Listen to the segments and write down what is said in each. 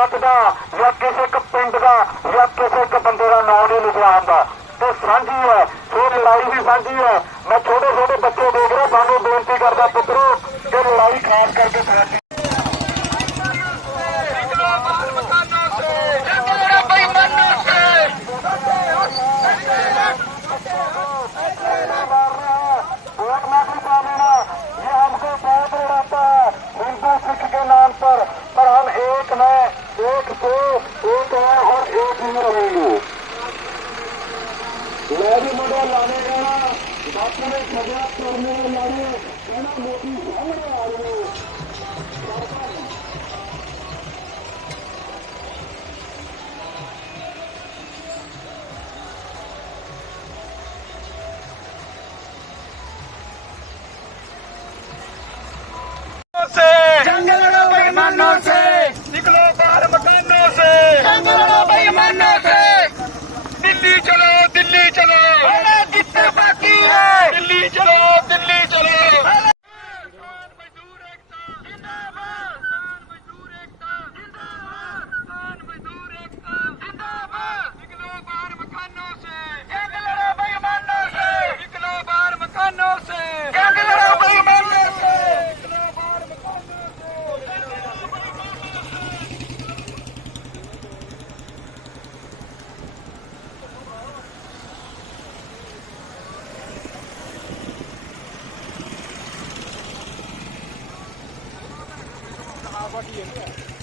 ਜਾਤ ਦਾ ਜਾਂ ਕਿਸੇ ਇੱਕ ਪਿੰਡ ਦਾ ਜਾਂ ਕਿਸੇ ਇੱਕ ਬੰਦੇ ਦਾ ਨਾਮ ਨਹੀਂ ਲਿਖਿਆ ਹੁੰਦਾ। ਤੇ ਸਾਂਝੀ ਹੈ, ਸੋ ਲੜਾਈ ਵੀ ਸਾਂਝੀ ਹੈ। ਮੈਂ ਛੋਟੇ ਛੋਟੇ ਬੱਚੇ ਦੇਖ ਰਿਹਾ ਸਾਨੂੰ ਬੇਨਤੀ ਕਰਦਾ ਪੁੱਤਰੋ, ਕਿ ਲੜਾਈ ਖਾਸ ਕਰਕੇ ਸਾਡੀ more easy. I'm going to aquí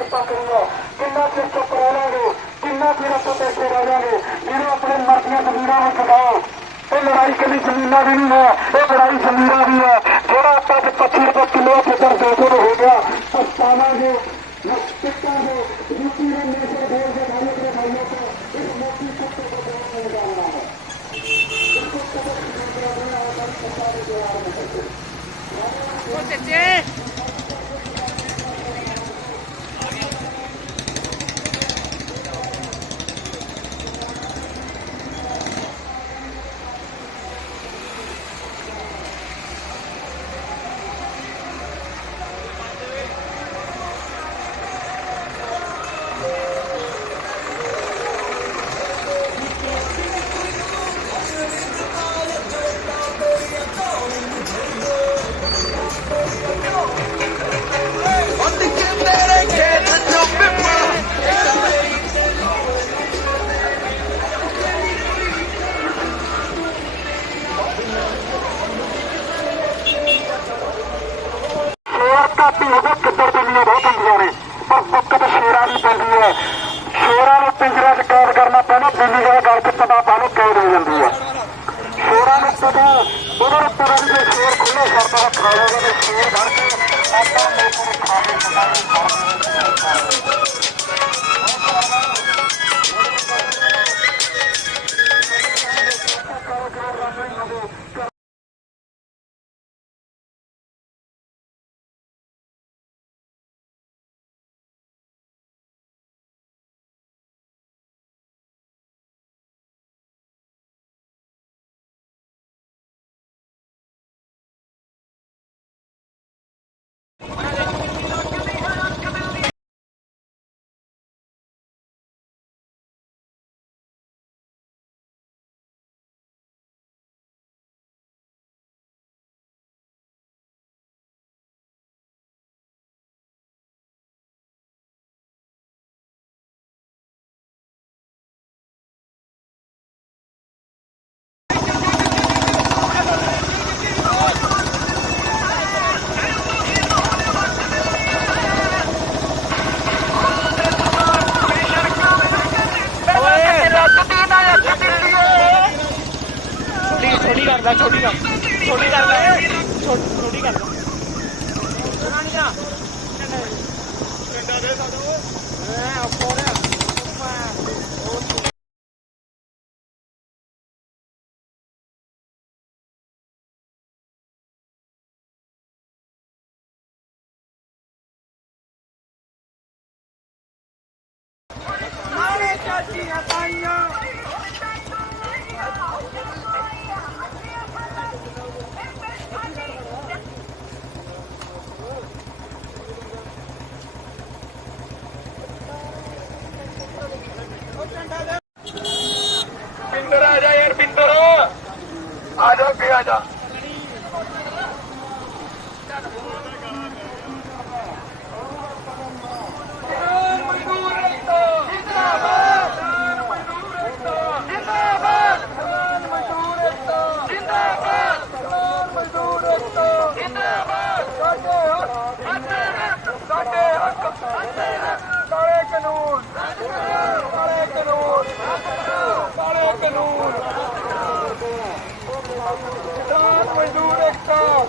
ਸਾਰੇ ਦੇ ਘਰ ਚ ਪੱਕ ਰਹੀ ਹੈ ਕਿੰਨਾ ਚਿਰ ਚੁੱਪ ਰਹਿ ਲਾਂਗੇ ਕਿੰਨਾ ਚਿਰ ਆਪਾਂ ਬੈਠੇ ਰਹਿ ਜਾਾਂਗੇ ਜਿਹਨੂੰ ਆਪਣੇ ਮਰਜ਼ੀਆਂ ਜ਼ਮੀਰਾਂ ਨੂੰ ਚੁਕਾਓ ਇਹ ਲੜਾਈ ਕੱਲੀ ਜ਼ਮੀਨਾਂ ਦੀ ਨਹੀਂ ਹੈ ਇਹ ਲੜਾਈ ਜ਼ਮੀਰਾਂ ਦੀ ਹੈ ਜਿਹੜਾ ਆਪਾਂ ਅੱਜ 25 ਰੁਪਏ ਕਿਲੋ ਫਿਕਰ ਦੋ ਸੌ ਹੋ ਗਿਆ ਪਛਤਾਵਾਂਗੇ ਨਸਤਿਕਾਂਗੇ ਯੂਪੀ ਦੇ ਨੇਸ਼ਰ ਦੇਰ ਦੇ ਭਾਈਆਂ ਦੇ ਭਾਈਆਂ ਤੋਂ ਇਸ ਮੋਟੀ ਸੱਤੇ को देने में जाना है इसको कदम देना है और सरकार के द्वारा में करते ਉਹ ਚੱਚੇ ਤੇਰੇ ਕਰਦਾ ਛੋਟੀ ਕਰ ਛੋਟੀ ਕਰਦਾ ਛੋਟੀ ਕਰਦਾ। ਨਹੀਂ ਜਾ ਡੰਡਾ ਦੇ ਸਾਡੋ ਐ ਆਪੋ ਨੇ ਪਿੰਦਰ ਆ ਜਾ ਯਾਰ ਪਿੰਦਰ ਆ ਜਾ ਕੇ ਆ ਜਾ ਕਾਲੇ ਕਾਨੂੰਨ ਕਾਲੇ ਕਾਨੂੰਨ ਕਾਲੇ ਕਾਨੂੰਨ ਕਿਸਾਨ ਮਜ਼ਦੂਰ ਏਕਤਾ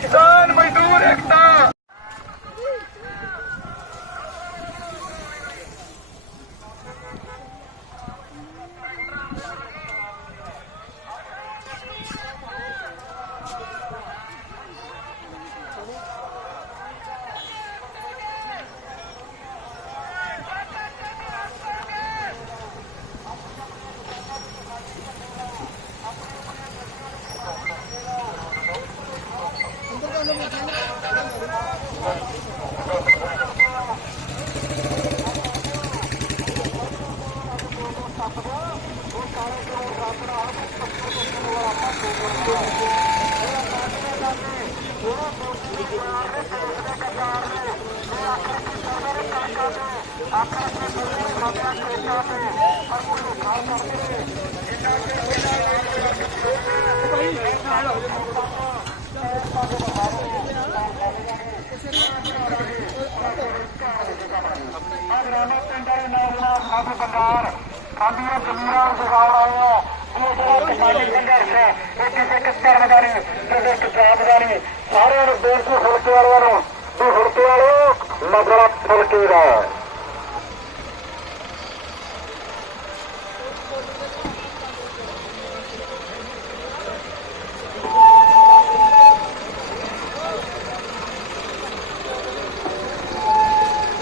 ਕਿਸਾਨ ਮਜ਼ਦੂਰ ਏਕਤਾ ਖਾਂਦੀਆਂ ਨੂੰ ਜਗਾਉਣ ਆਏ ਆ ਇਹ ਜਿਹੜਾ ਕਿਸਾਨੀ ਸੰਘਰਸ਼ ਹੈ ਇਹ ਕਿਸੇ ਇੱਕ ਧਰਮ ਦਾ ਨਹੀਂ ਕਿਸੇ ਇੱਕ ਦਾ ਨਹੀਂ ਸਾਰਿਆਂ ਨੂੰ ਬੇਨਤੀ ਫੁਲਕੇ ਵਾਲਿਆਂ ਨੂੰ, ਵੀ ਫੁਲਕੇ ਵਾਲੋ ਮਤਲਬ ਫੁਲਕੇ ਦਾ ਹੈ।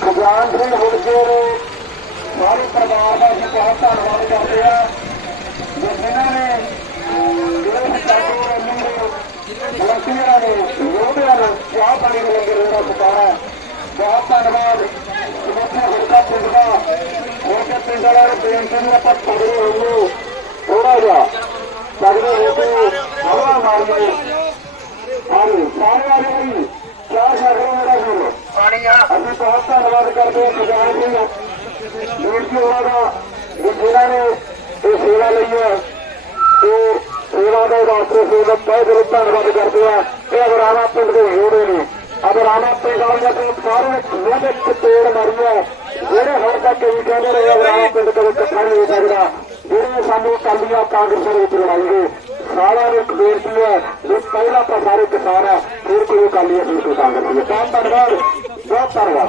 ਖਜਾਨ ਸਿੰਘ ਹੁਲਕੇ ਦੇ ਸਾਰੇ ਪਰਿਵਾਰ ਦਾ ਅਸੀਂ ਬਹੁਤ ਧੰਨਵਾਦ ਕਰਦੇ ਆ। ਜੋ ਜਿਨ੍ਹਾਂ ਨੇ ਦੇਸ਼ ਸਾਡੇ ਰੈਲੀ ਦੇ ਵਰਤੀਆਂ ਨੇ ਯੋਧਿਆਂ ਨੂੰ ਚਾਹ ਪਾਣੀ ਦੇ ਲੰਗਰ ਜਿਹੜਾ ਸਤਾਰਾ ਬਹੁਤ ਧੰਨਵਾਦ। ਸਮੁੱਚੇ ਹੁਲਕਾ ਪਿੰਡ ਦਾ ਹੋਰ ਕੇ ਪਿੰਡ ਵਾਲਿਆਂ ਨੂੰ ਬੇਨਤੀ ਨੂੰ ਆਪਾਂ ਤਗੜੇ ਹੋਈਏ ਥੋੜਾ ਜਿਹਾ ਤਗੜੇ ਹੋ ਕੇ ਹਵਾ ਮਾਰੀਏ ਹਾਂਜੀ ਸਾਰੇ ਜੀ। ਚਾਰ ਸ਼ਗਰ ਮੇਰਾ ਆ। ਅਸੀਂ ਬਹੁਤ ਧੰਨਵਾਦ ਕਰਦੇ ਹਾਂ ਖਜ਼ਾਨ ਵੀਰ ਜੀ ਉਹਨਾਂ ਦਾ ਵੀ ਜਿਨ੍ਹਾਂ ਨੇ ਇਹ ਸੇਵਾ ਲਈ ਹੈ, ਤੇ ਸੇਵਾ ਦੇ ਵਾਸਤੇ ਸੇਵਾ ਤਹਿ ਦਿਲੋਂ ਧੰਨਵਾਦ ਕਰਦੇ ਆ। ਇਹ ਅਬਰਾਮਾ ਪਿੰਡ ਦੇ ਯੋਧੇ ਨੇ। ਅਬਰਾਮਾ ਪਿੰਡ ਵਾਲਿਆਂ ਦੇ ਸਾਰੇ ਮੂੰਹ ਦੇ ਚਪੇੜ ਮਾਰੀ ਹੈ। ਜਿਹੜੇ ਹੁਣ ਤੱਕ ਕਈ ਕਹਿੰਦੇ ਰਹੇ ਅਬਰਾਮਾ ਪਿੰਡ ਕਦੇ ਇਕੱਠਾ ਨਹੀਂ ਹੋ ਸਕਦਾ। ਜਿਹੜੇ ਸਾਨੂੰ ਕਾਲੀਆਂ ਕਾਂਗਰਸ ਦੇ ਵਿੱਚ ਲੜਾਈਏ ਸਾਰਿਆਂ ਨੂੰ ਇੱਕ ਬੇਨਤੀ ਹੈ ਵੀ ਪਹਿਲਾਂ ਤਾਂ ਸਾਰੇ ਕਿਸਾਨ ਹੈ ਫਿਰ ਕੋਈ ਅਕਾਲੀ ਅਸੀਂ ਕੋਈ ਕਾਂਗਰਸ ਧੰਨਵਾਦ, ਬਹੁਤ ਧੰਨਵਾਦ।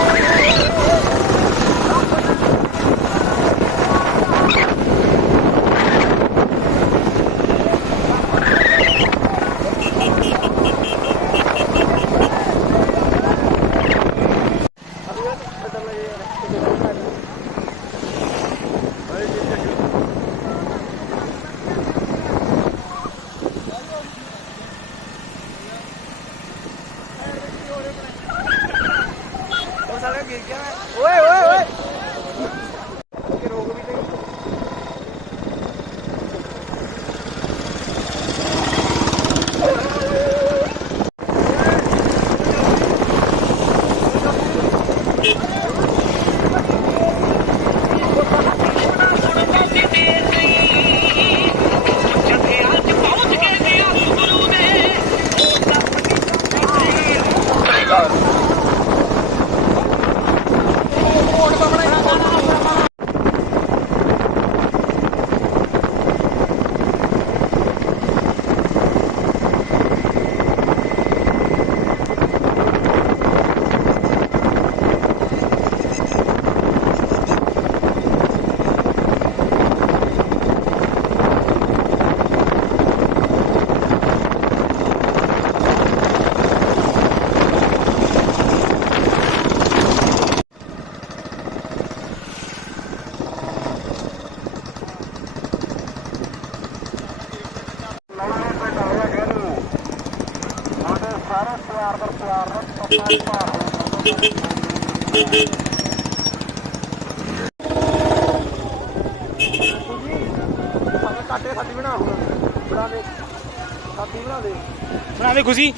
ਕਰਕੇ ਓਏ ਓਏ ਓਏ ਨਵੇਂ ਪਿੰਡ ਹੋਇਆ ਗਹਿਰੂ ਸਾਡੇ ਸਾਰੇ ਪਿਆਰ ਦਾ ਪਿਆਰ ਦਾ ਪੱਕਾ ਹੀ ਭਾਰ ਸਾਨੂੰ ਕਾਟੇ ਸਾਡੀ ਬਣਾ ਹੁਣ ਬਣਾ ਦੇ। ਸਾਡੀ ਬਣਾ ਦੇ। ਬਣਾ ਦੇ ਖੁਸ਼ੀ।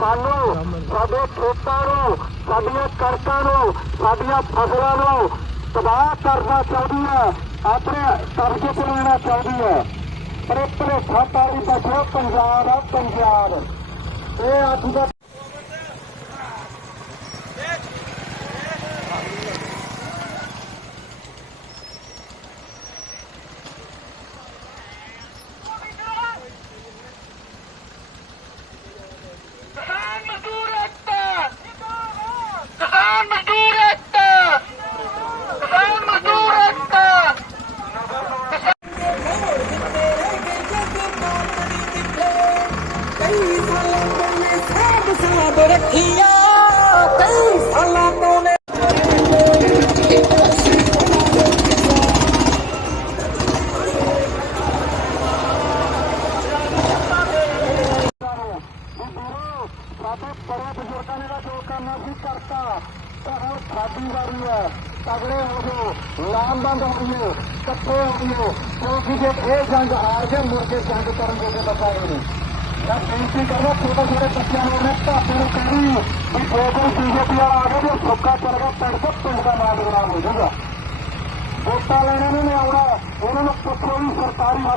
ਸਾਨੂੰ, ਸਾਡੇ ਖੇਤਾਂ ਨੂੰ, ਸਾਡੀਆਂ ਕਣਕਾਂ ਨੂੰ, ਸਾਡੀਆਂ ਫਸਲਾਂ ਨੂੰ ਤਬਾਹ ਕਰਨਾ ਚਾਹੁੰਦੀ ਹੈ, ਆਪਣੇ ਕਬਜ਼ੇ 'ਚ ਲੈਣਾ ਚਾਹੁੰਦੀ ਹੈ। ਪਰ ਇਹ ਭਲੇਖਾ ਪਾਰੀ ਬੈਠੋ, ਪੰਜਾਬ ਆ, ਪੰਜਾਬ। ਇਹ ਅੱਜ ਦਾ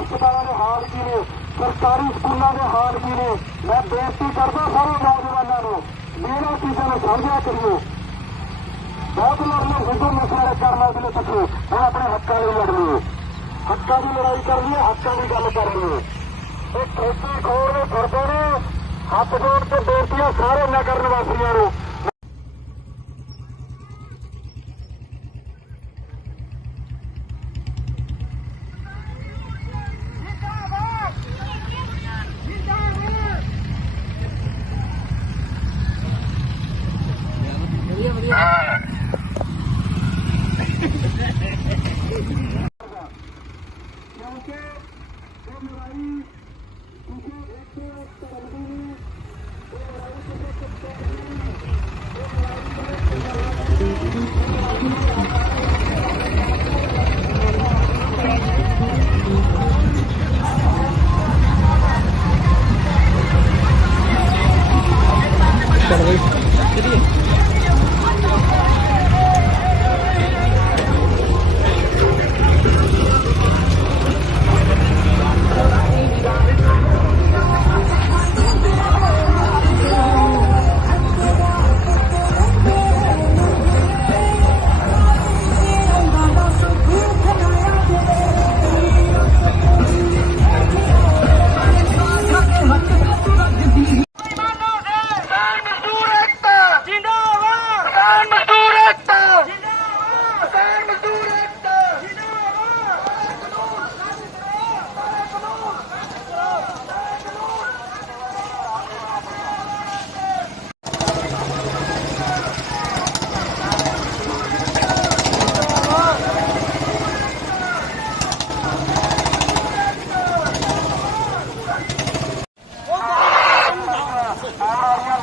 ਹਸਪਤਾਲਾਂ ਦੇ ਹਾਲ ਕੀ ਨੇ? ਸਰਕਾਰੀ ਸਕੂਲਾਂ ਦੇ ਹਾਲ ਕੀ ਨੇ? ਮੈਂ ਬੇਨਤੀ ਕਰਦਾ ਸਾਰੇ ਨੌਜਵਾਨਾਂ ਨੂੰ ਵੀ ਚੀਜ਼ਾਂ ਨੂੰ ਸਮਝਿਆ ਕਰਿਓ ਬਹੁਤ ਲੋਕ ਹਿੰਦੂ ਮਸਲੇ ਕਰਨਾ ਕਰਨ ਵਾਲੇ ਪਿੱਛੇ ਹੁਣ ਆਪਣੇ ਹੱਕਾਂ ਲਈ ਲੜਨੀ ਹੱਕਾਂ ਦੀ ਲੜਾਈ ਕਰਨੀ ਹੈ ਹੱਕਾਂ ਦੀ ਗੱਲ ਕਰਨੀ ਹੈ ਇਹ ਖੇਤੀ ਖੋਰ ਦੇ ਫਿਰਦੇ ਨੇ, ਹੱਥ ਜੋੜ ਕੇ ਬੇਨਤੀਆਂ ਸਾਰੇ ਨਗਰ ਨਿਵਾਸੀਆਂ ਨੂੰ।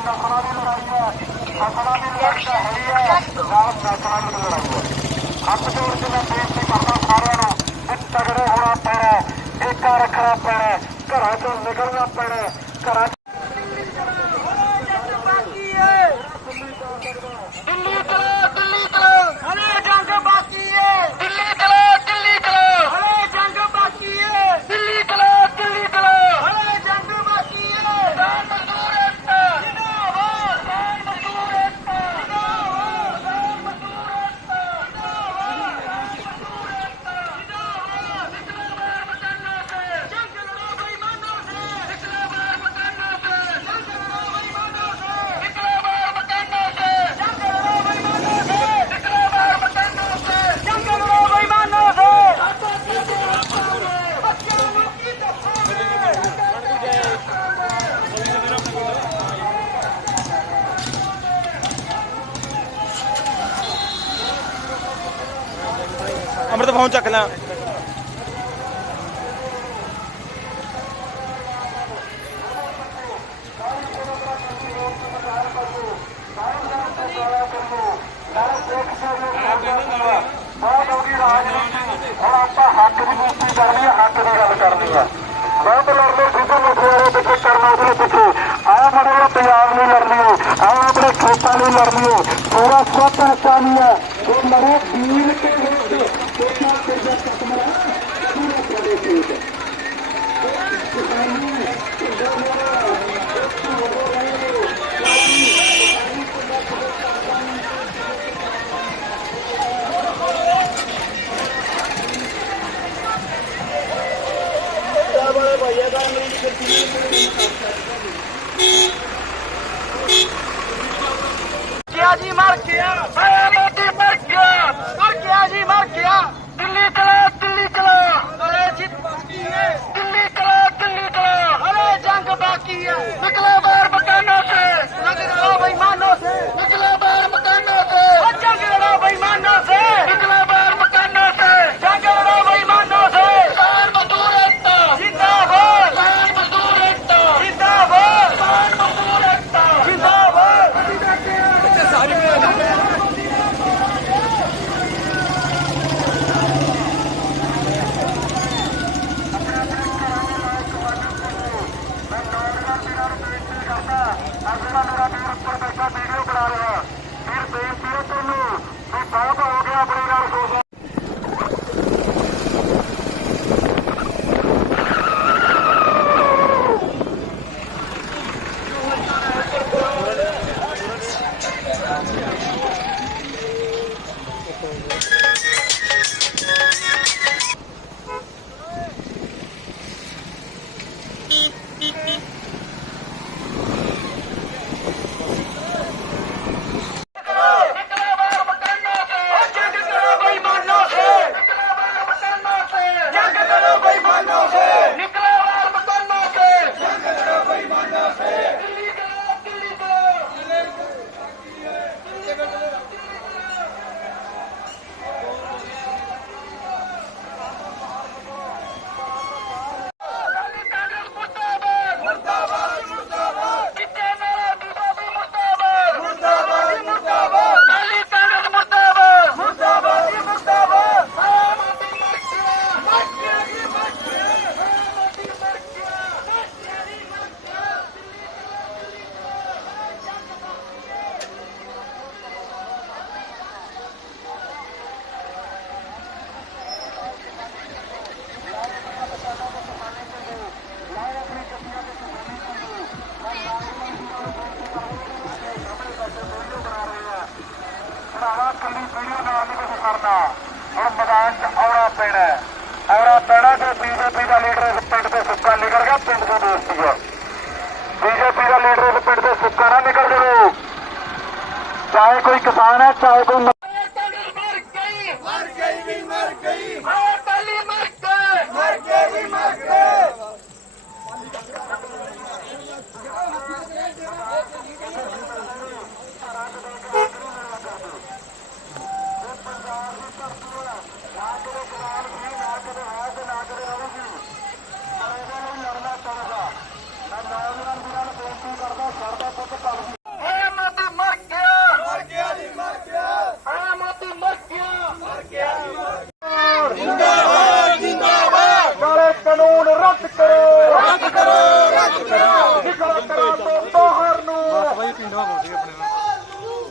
ਨਸਲਾਂ ਦੀ ਲੜਾਈ ਹੈ ਨਸਲਾਂ ਦੀ ਲੜਾਈ ਤਾਂ ਹੈ ਹੈ ਨਾਲ ਨਸਲਾਂ ਦੀ ਲੜਾਈ ਹੈ ਹੱਥ ਜੋੜ ਕੇ ਮੈਂ ਬੇਨਤੀ ਕਰਦਾ ਸਾਰਿਆਂ ਨੂੰ ਕਿ ਤਗੜੇ ਹੋਣਾ ਪੈਣਾ ਹੈ, ਏਕਾ ਰੱਖਣਾ ਪੈਣਾ ਘਰਾਂ ਚੋਂ ਨਿਕਲਣਾ ਪੈਣਾ ਹੈ, ਘਰਾਂ ਫੋਨ ਚੱਕ ਲੈ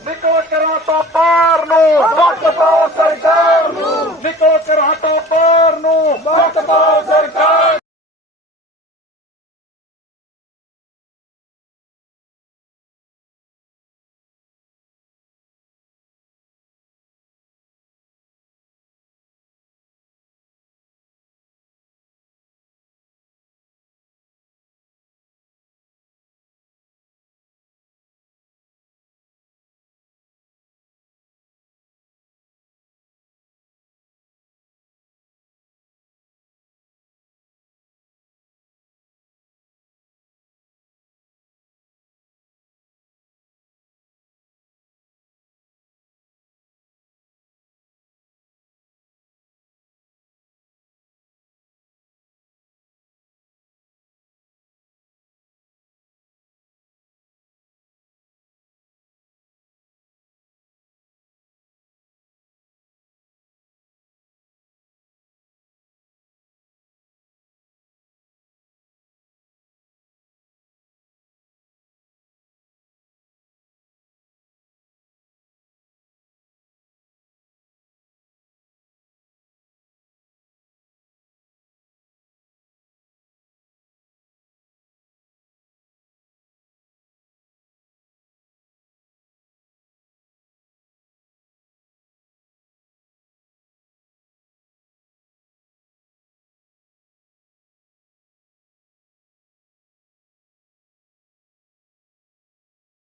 ਨਿਕਲ ਕਰਾਂ ਤੋਂ ਪਾਰ ਨੂੰ, ਵਕਤ ਪਾਓ ਸਰਕਾਰ ਨੂੰ। ਨਿਕਲ ਕਰਾਂ ਤੋਂ ਪਾਰ ਨੂੰ, ਵਕਤ ਪਾਓ ਸਰਕਾਰ